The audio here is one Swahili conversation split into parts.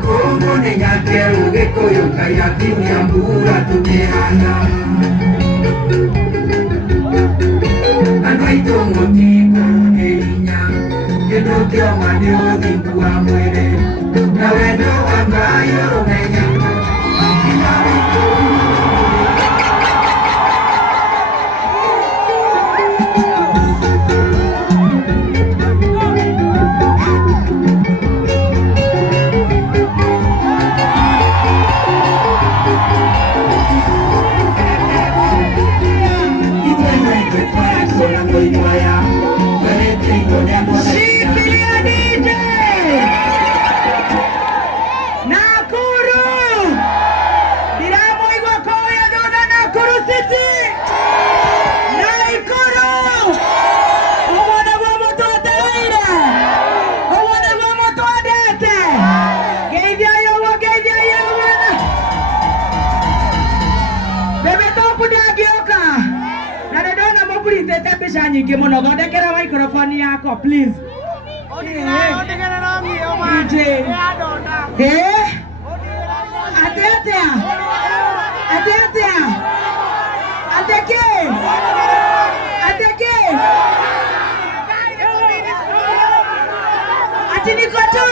Kongo ni nyakeru gikuyu kayati nyambura tumehana Anaitu mutiko neinya Kendo kio mani uthingu wa mwere Na wendo wa ngayo umenya nyingi muno thondekera microphone yako please DJ atia ati nikoto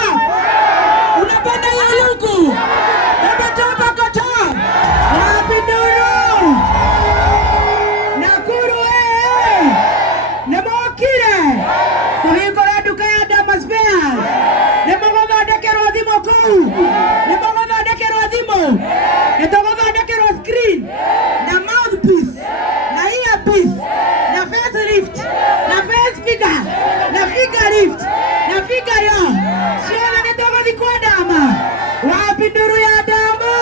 unapenda yuluku unapenda koto wapi Nuru Nakuru Nemokire kuhingura duka ya Damas Bear nemogothondekerwo thimo kuu nemogothondekerwo thimo netogothondekerwo screen na mouthpiece na earpiece na face lift na face figure na figure lift na figure yo ciothe netogothi kwa Dama wapi Nduru ya Dama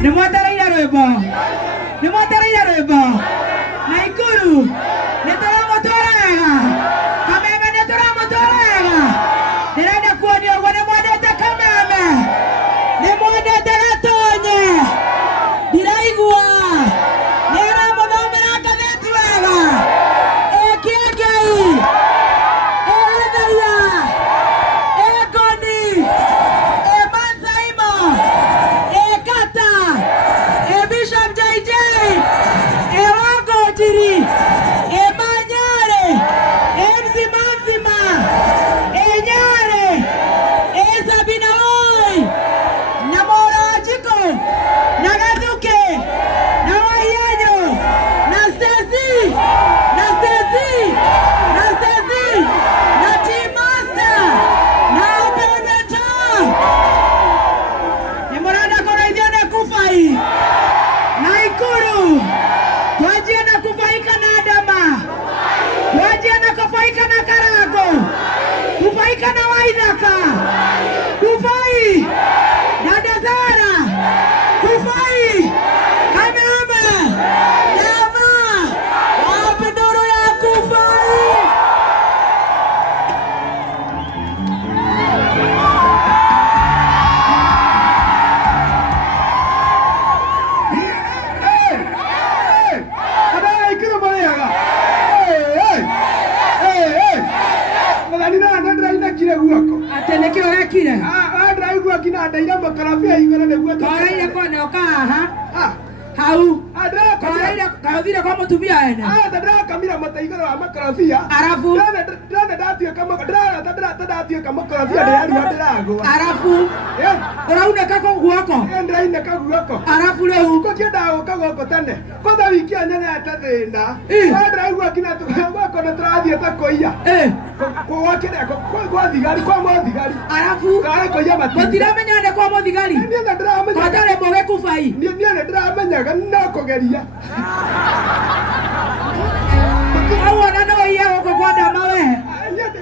nimwetereire rwimbo Naikuru nituramutwara wega Kameme nituramutwara wega ndirenda kuonia uguo nimwendete Kameme nimwendete Gatonye ndiraigua niramuthomera ngatheti wega Kiengei Hetheria Goni Mansaimo Kata Bishop JJ Ewagotiri Emanyare Emzima Enyare Sabina Oi Namorajiko Nagaduke Nawayanyo Nastasi Natimasta Naupendeta Nemorada koraidhione kufai Naikuru twajie na kufaika na Adama twajie na kufaika na Karago kufaika na Waithaka kufai Dada Zara kufai Kameme Dama wapi Nduru ya kufai Atenekio yakire ndiraigua kina ndaira makarabia igana neguo koraire kone okaha hau koraire kathire kwa mutumia ene ndirakamira mataigana wa makarabia arafu ndathieka makarabia ndiragwa arafu urauneka ko guoko ndiraineka guoko arafu riu kokienda guka guoko tene kotha wiki anyene thina ndiraigua kina guoko na turathie ta koia kwa thigari kwa muthigari arafu mutiramenyane kwa muthigari kwatare moge kufai ndiramenyaga no kugeria awona no iya goko kwa Dama we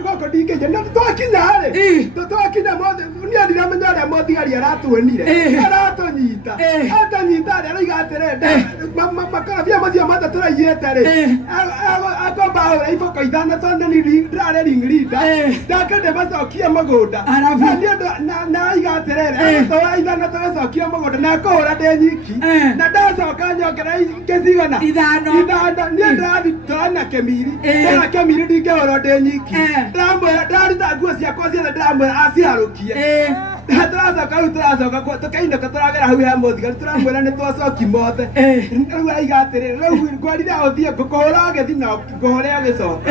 goko ndingeje no twakinya ri twakinya mothe ni ndiramenya ria muthigari aratuonire aratunyita atanyita ri ariga atirenda makarabia macio mata turaiyete ri ako bao ifo koidana tonda ni ndare ringrinda ndakende bacokia mũgũnda na igaterere twaithana twacokia mũgũnda na kũhũra ndĩ nyiki na ndacoka nyongera ngĩcigana ithano niĩ ndathi twana Kĩmiri ndĩra Kĩmiri ndingĩhũrwo ndĩ nyiki ndamwĩra ndaruta nguo ciakwa ciothe ndĩramwĩra aciharũkie tũracoka rĩu tũracoka tũkainũka tũragera hau he mũthigari tũramwĩra nĩ twacoki mothe rĩu aiga atĩrĩrĩ rĩu ngwarire ũthiĩ ngũkũhũra ũgĩthi na ngũhũre ũgĩcoka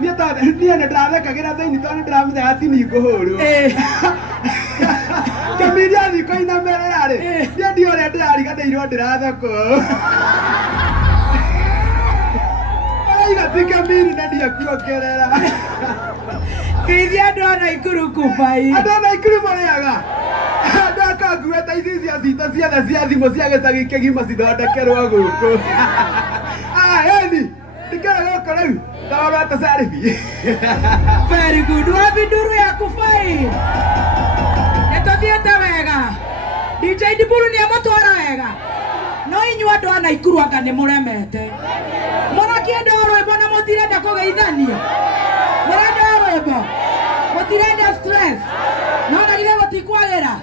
niĩ nĩ ndathekagĩra thĩinĩ tondũ nĩ ndĩramenya atini ngũhũrwo Kĩmiri athiĩ kũinamerera-rĩ niĩ ndiĩ ũrĩa ndĩrariganĩirwo ndĩrathekwo araiga ti Kĩmiri na ndiekuongerera Hithi andũ a Naikuru kubai. Andũ a Naikuru marĩaga. Andũ akanguĩta ici cia cita ciothe cia thimũ cia gĩcagi kĩgima cithondekerwo gũkũ. Eni, ndikĩra gũkũ rĩu. Tawara tasarifi. Very good. Wapi nduru ya kubai? Nĩtũthiĩte wega. DJ Ndiburu nĩamũtwara wega. No inyuĩ andũ a Naikuru anga nĩmũremete. Mũrakĩenda rwĩmbo na mũtirenda kũgeithania. Mũrenda rwĩmbo. Mũtirenda stress. No na githĩ gũtikwagĩra.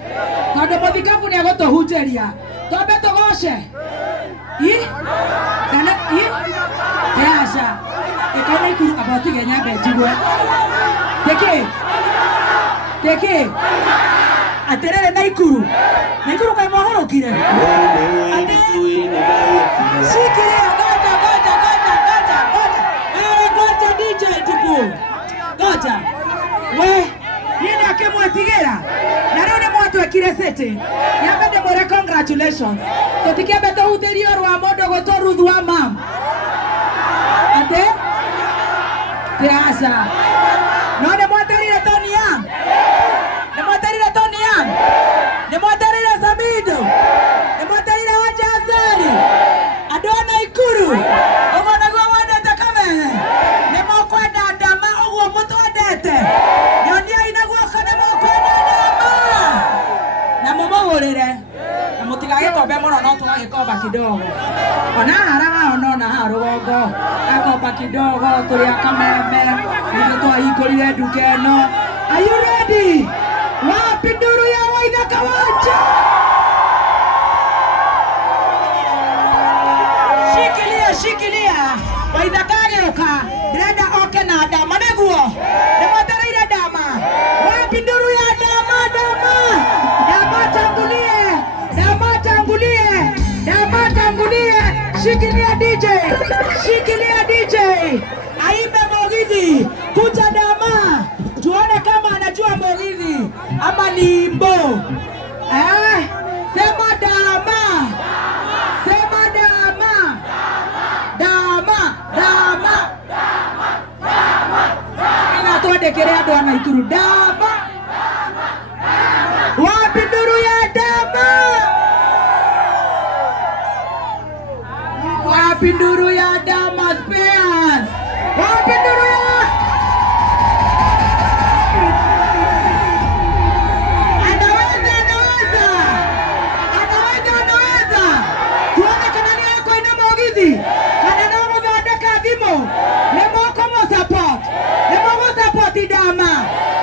Tondũ mũthikabu nĩegũtũhunjĩria. Twambe tũgoce. Kana Aca. Ĩkau Naikuru amba ũtige nyambe njigwe. Teke. Atĩrĩrĩ Naikuru. Naikuru kaĩ mwahũrũkire. Shikilia goja DJ Ndiburu. Goja. We, niĩ ndakĩmwetigĩra. Na rĩu nĩ mwatwekire city. Nyambe ndĩmwĩre congratulations. Tũtikĩambe tũhutĩrio rwa mũndũ gwĩtwo Ruth wa mam. Ate? Aca. No nĩ mwatarire Tony Young. Nĩ mwatarire Tony Young. Nĩ mwatarire Samido. Nĩ mwatarire Wanja Asali. Andũ a Naikuru. Ũguo naguo mwendete kamene. Nĩ mũkwenda ndama ũguo mũtwendete. Nyoniai naguo kana mũkwenda ndama. Na mũmũgũrĩre. Na mũtigagĩkombe mũno no tũgagĩkomba kidogo. Ona haraha ona ha rũgongo. Akomba kidogo tũrĩa kameme. Nĩ twahingũrire nduka ĩno. Are you ready? Wapi nduru ya Waithaka Wanja? Shikilia. Waithaka agĩũka. Ndĩrenda oke na ndama nĩguo. Nĩmwetereire ndama. Wapi nduru ya ndama? Ndama tangulie. Shikilia DJ. Aimbe Mugithi. Kuja ndama. Tuone kama anajua Mugithi ama ni imbo. Sema ndama. Ina twendekere andũ a Naikuru ndama. Wapi nduru ya ndama? Wapi nduru ya ndama spares? Wapi nduru ya tuone kana nĩ ekũina Mugithi kana no gũthondeka thimũ. Nĩ mũgũsupport ndama.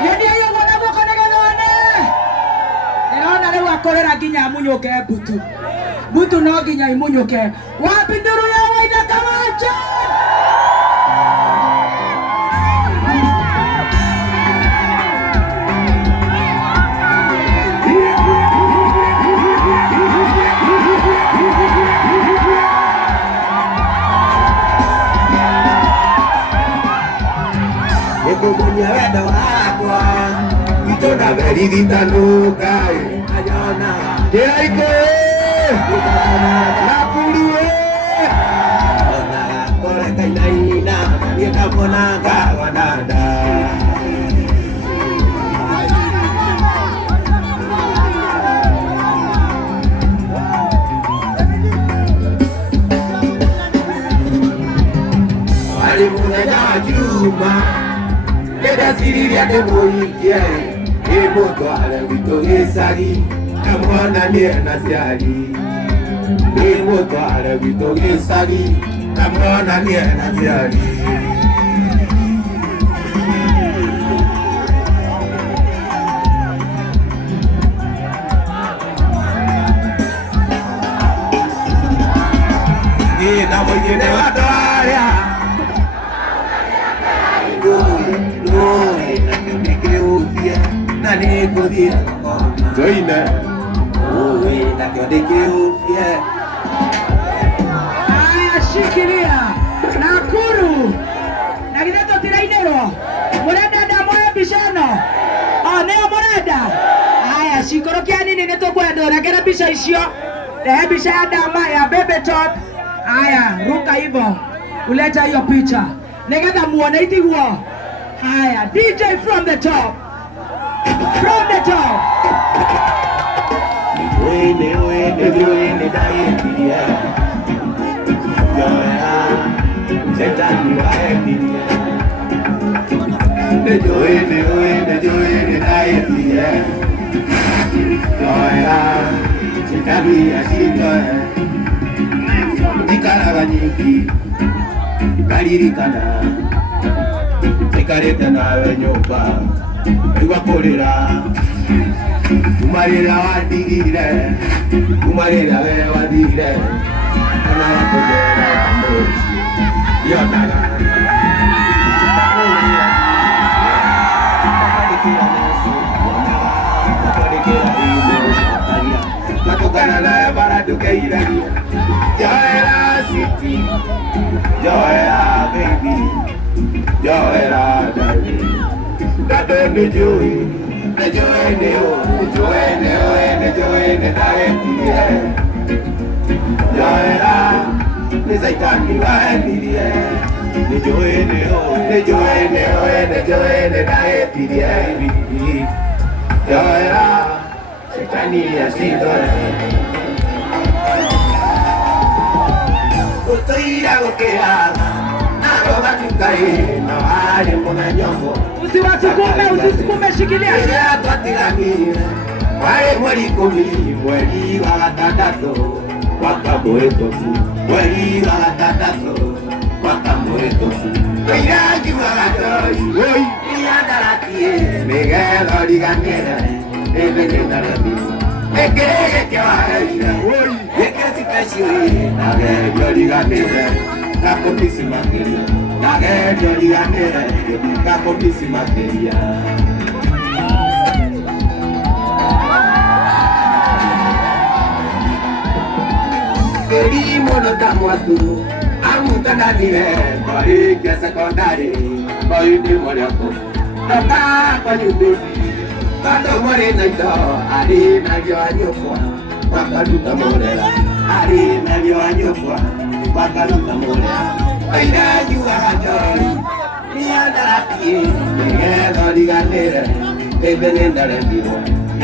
Nyoniai ũguo naguo kana gĩthone. Ndĩrona rĩu akorera nginya amunyũke mbutu no nginya imunyũke. Wapi nduru ya Waithaka Wanja? Nĩkũmunya wendo wakwa itũna meriritanuka ayona kĩraikũ Nakuru ona korekainaina nĩndamonaga wananda warĩ mũthenya wa Juma ndĩreciria ndĩmũhikie ndĩmũtware gwitũ gĩcagi kamwonanie na ciari ndĩmũtware gwitũ gĩcagi Namona nie na viali na mwingine watoaria Noi na nikeuthia na nikuthia Joine Oi na nikeuthia Aya shikilia Nakuru na githeto tirainero murenda ndamoya bishano neo murenda aya shikorokia nini nitukwenda rekera bisha icio rehe bisha ya ndama ya bebe top. Aya, ruka hivyo. Uleta hiyo picha. Nigetha muone itiguo. Aya, DJ from the top. From the top. Wene dayetia. Joya. Setani waetia. Wene dayetia. Joya. Setani asitoya. Ikaraga nyingi ikaririkana ikarĩte nawe nyũmba igakũrĩra kuma rĩrĩa wandigire kuma rĩrĩa we wathire ona wakũndera mũciĩ yonaga Tukana nawe bara tukeiragia Joera city Joera baby Joera darling Dado nijui Nejoene daetie Joera Nizaitani waendirie Nejoene daetie Joera Setani asitoe Utoira gokeaga Naro batukai Na wale muna nyongo Usisukume shikilia Ila twatiganire Wale mweri kumi Mweri wa gatandatu Mwaka mwetofu Mweri wa gatandatu Mwaka mwetofu Toiraji wa gatoi Niandaratie Miguel origanire Eke waheire Eke sipesiri Nagerio liganire Kakopisi materia Nagerio liganire Kakopisi materia Kerimo no tamuatu Amutanganire Marikia sekondari Maini moriako Toka kwa nyumbezi Kando morena ito, ari na vyo anyokwa, wakaluta morela. Ari na vyo anyokwa, wakaluta morela. Oina jua hajori, ni andarapie, nigedo liganere, bebenenda lembiwa.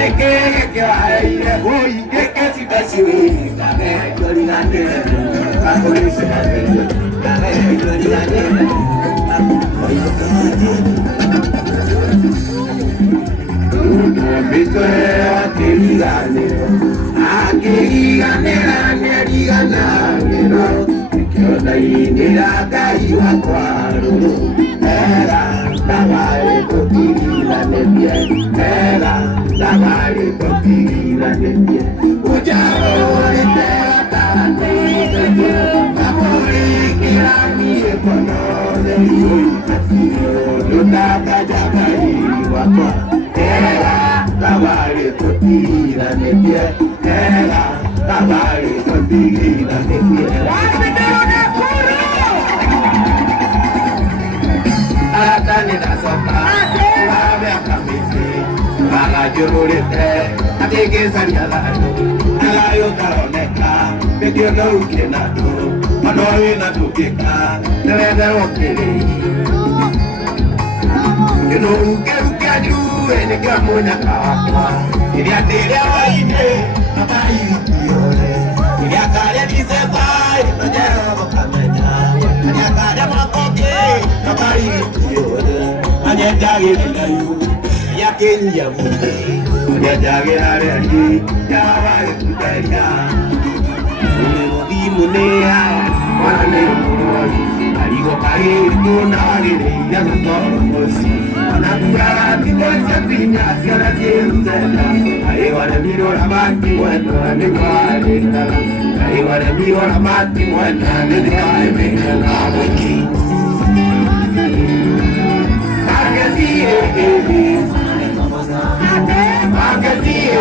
Eke waheire, eke sipesiwi, kagedo liganere, kakolise hageyo, kagedo liganere, Tabari kotira nepie, era tabari kotira nepie. Atani na soka, ave akamisi, agajururite, adege sanyalano, agayo taroneka, pedio no ukenado, manoe na tukeka, nere okele. You know uke ene kamuna kakwa, ili atere waine, abai yore, ili akare disefai, najero kamenya, ili akare makoke, abai yore, anyejage layu, ya kenya mune, anyejage areli, ya wale kuteria, mune munea. mwana ni mwana aligo kai mwana ni ya zomosi anakura timosa pinya sala tenzela ai wana miro la mati wana ni kwale ndala ai wana miro la mati wana ni kwale mbela wiki magazine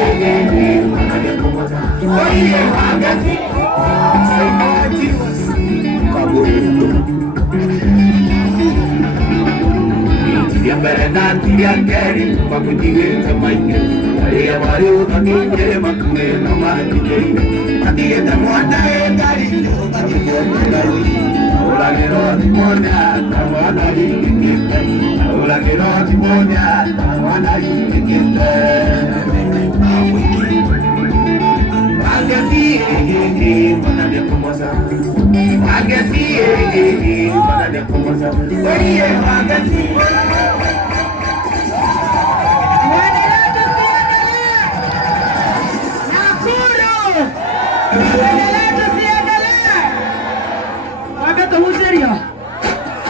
oye magazine saimati kabundo ya berena tiya keri pakujiwe samaike ya wale utanije makune na majije atiye tamwanda gari ahora quiero timonia tawana likite ahora quiero timonia tawana likite magasi manade kumosa magasi manade kumosa oye magasi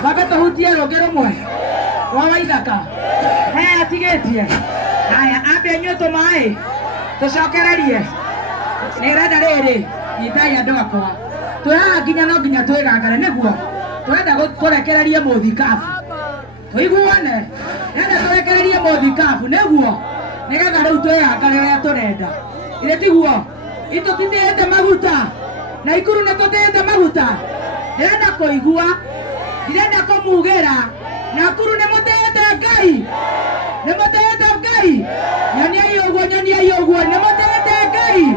Wabeto hutia rogero mwe wawaithaka he atigetie haya ambe nyuto mai tucokererie nirenda riri itai andu akwa turaga nginya no nginya twigangare niguo turenda turekererie muthikabu tuiguane nenda turekererie muthikabu niguo nigetha riu twigangare uria turenda ire tiguo itu titete maguta na ikuru ne tutete maguta nenda kuigua irenda kumugera nakuru ne mutete Ngai ne mutete Ngai nyania yoguo ne mutete Ngai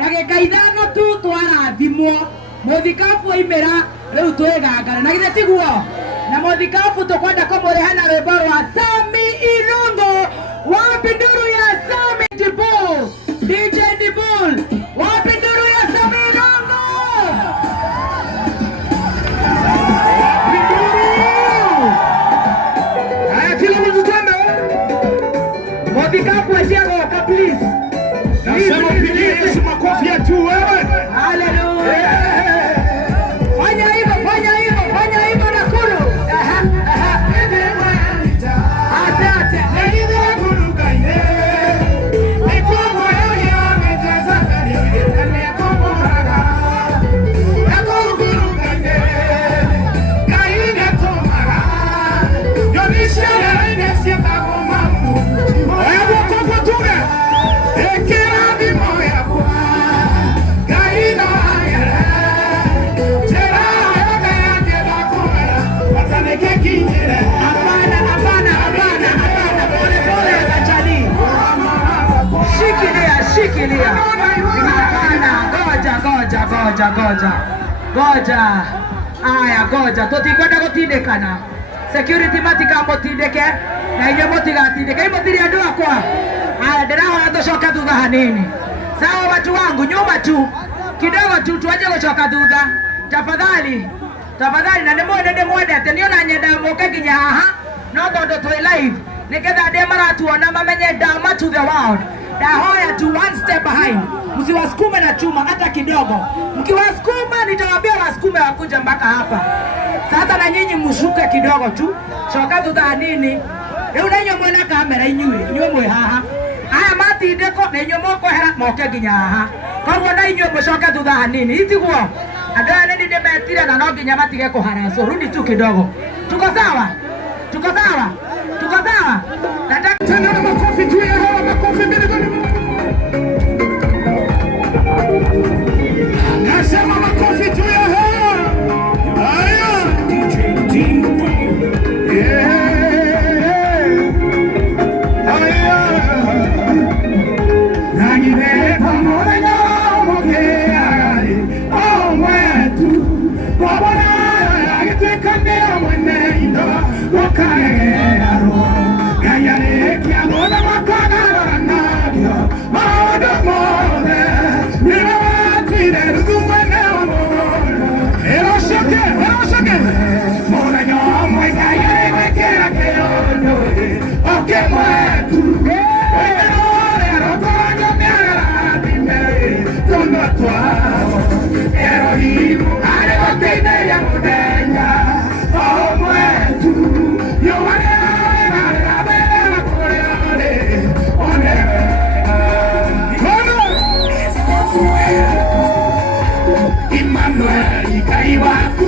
ndagika ithano tu twarathimwo muthikabu imera riu twigangana na githe tiguo na muthikabu tukwenda kumureha na rwimbo rwa Sami Irungu wapi nduru ya Sami Dibul DJ Dibul wapi nduru ya Sami Irungu Muthikabu ajagoka please. Nasema upigie Yesu makofi ya tu wewe. Hallelujah. Fanya hivyo Nakuru. Asante. Shikilia. Goja. Aya, goja. Tutikwenda gutindikana. Security matika mutindike na inyo mutigatindike. Imo tiri andu akwa. Aya, ndirahoya tucoka thutha hanini. Sawa watu wangu, nyuma tu. Kidogo tu tuaje gucoka thutha. Tafadhali. Na ndimwendete niona nyenda muke nginya haha. No tondu twi live. Niketha ndi maratuona mamenye dama to the world. Dahoya tu one step behind. Msiwasukume na chuma hata kidogo. Mkiwasukuma nitawaambia wasukume wakuja mpaka hapa. Sasa na nyinyi mshuke kidogo tu. Shoka thutha nini? Riu na inyo mwena kamera inyuĩ mwe haha. Aya matindeko na inyo moko hera moke nginya haha. Koguo na inyo mshoka thutha hanini. Itiguo. Andũ aya nĩ ndimetire na no nginya matige kũharaco. Rudi tu kidogo. Tuko sawa? Nataka tena na makofi tu ya hawa makofi mbele mbele. Nasema makofi tu ya hawa. Haya. Haya. Nagide pamoja na mokea. Oh mwetu. Babona yagitekane mwene ndo. Wakaya ro. Gayane kiagona makana nadio. Maodo mode. Nirawatire rugumane amoro. Eroshake. Mona nyomo gayane wekera keondo. Oke mwetu. Ero rotonya miara dime. Tondo twao. Ero himu ale Ngai waku